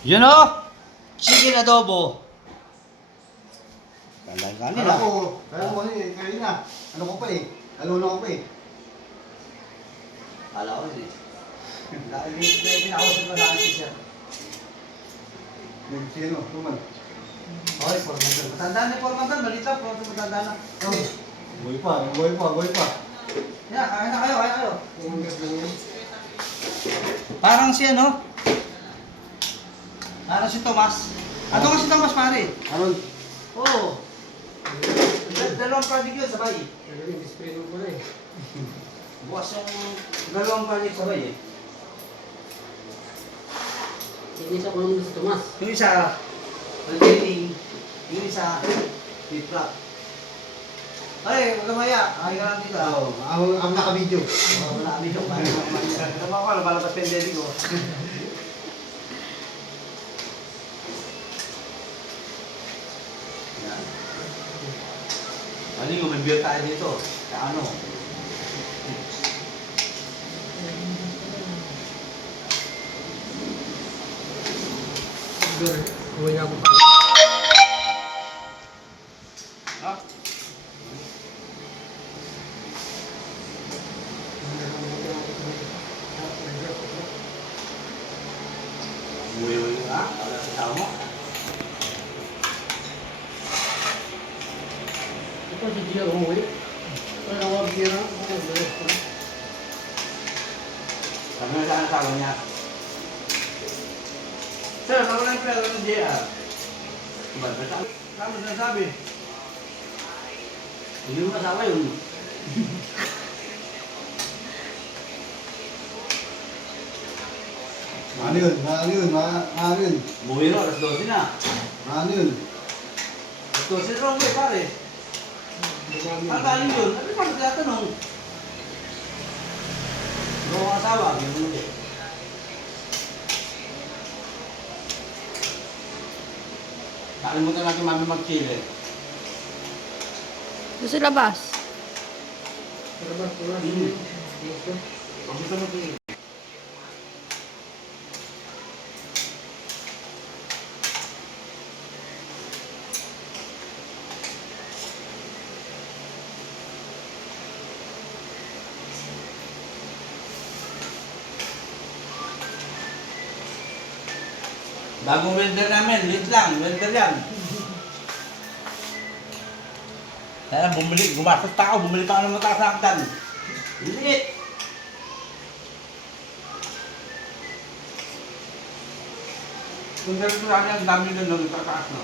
Yun o! Chicken adobo. Kanin Kala ko na. Ano ko pa eh. Aluna ko pa eh. Kala ko rin eh. Pinakausap ko sa akin siya. Sino? Tuman. Okay, formadan. Matanda na formadan. Balita, matanda na. Boy pa. Yeah, kain na kayo. Umungas lang yan. Parang si ano? Parang si Tomas. Ano nga si Tomas pare? Aron. Oo. Dalawang project yun sabay. Display mo pala eh. Bukas yung dalawang project sabay eh. Inis ako naman si Tomas. Yung isa, training. Yung isa, flip-flop. Ay, huwag ka maya. Ay ka lang dito. Oo. Ang naka-video. Wala kami yung kaya ng maya. Tama ko, nabalabas pa yung daddy ko. Yan. Ano yung may beer tayo dito? Kaya ano? Uwi na ako pa. Ha? Umuwi ka? Wala sa tao mo? Ito si Gio umuwi. Wala ako bira. Sabi na sa asawa niya. Sir, nawala yung pera ng JR. Ba't ba sabi? Tama na sabi. Hindi mo kasama yun. Ano yun? Umuwi ro, alas 12 na. Ano yun? Alas 12 na umuwi pare. Ang galing yun, ano pa nagtatanong? Ano ang asawa? Ganyan mo din. Nakalimutan natin mami mag-chile. Doon sa labas. Labas ko lang. Pag gusto mo tingin. Bagong welder namin, lit lang, welder yan. Kaya gumastos pa ako, bumili pa ako ng mataas na aktan. Liit. Kung dahil ko lang ang dami doon, nagtataas na.